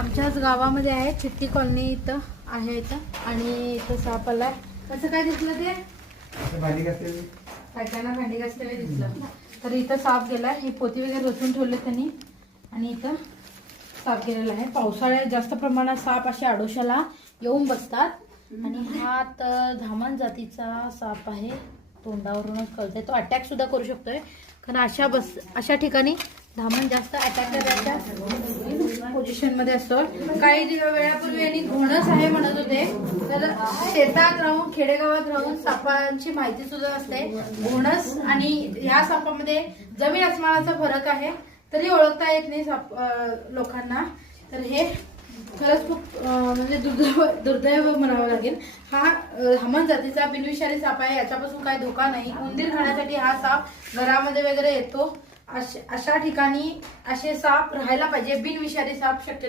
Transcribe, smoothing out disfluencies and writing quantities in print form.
आमच्याच गावामध्ये आहे, चिट्टी कॉलनी इथं आहे इथं, आणि इथं साप आलाय. कसं काय दिसलं ते भांडी घासलेली, सगळ्यांना भांडी घासलेली दिसलं. तर इथं साप गेलाय. ही पोती वगैरे रचून ठेवले त्यांनी, आणि इथं साप गेलेला आहे. पावसाळ्यात जास्त प्रमाणात साप असे आडोशाला येऊन बसतात. आणि हा तर धामण जातीचा साप आहे, तोंडावरूनच कळतंय. तो अटॅक सुद्धा करू शकतोय, कारण अशा ठिकाणी धामण जास्त अटॅक करण्याच्या पोझिशन मध्ये असतो. काही वेळापूर्वी यांनी घोणस आहे म्हणत होते, तर शेतात राहून खेडेगावात राहून सापांची माहिती सुद्धा असते. घोणस आणि ह्या सापामध्ये जमीन आसमानाचा फरक आहे, तरी ओळखता येत नाही साप लोकांना. तर हे खरंच खूप म्हणजे दुर्दैव म्हणावं लागेल. हा धामण जातीचा बिनविषारी साप आहे, याच्यापासून काही धोका नाही. उंदीर खाण्यासाठी हा साप घरामध्ये वगैरे येतो. अशा ठिकाणी असे साप राहायला पाहिजे. बिनविषारी साप शक्य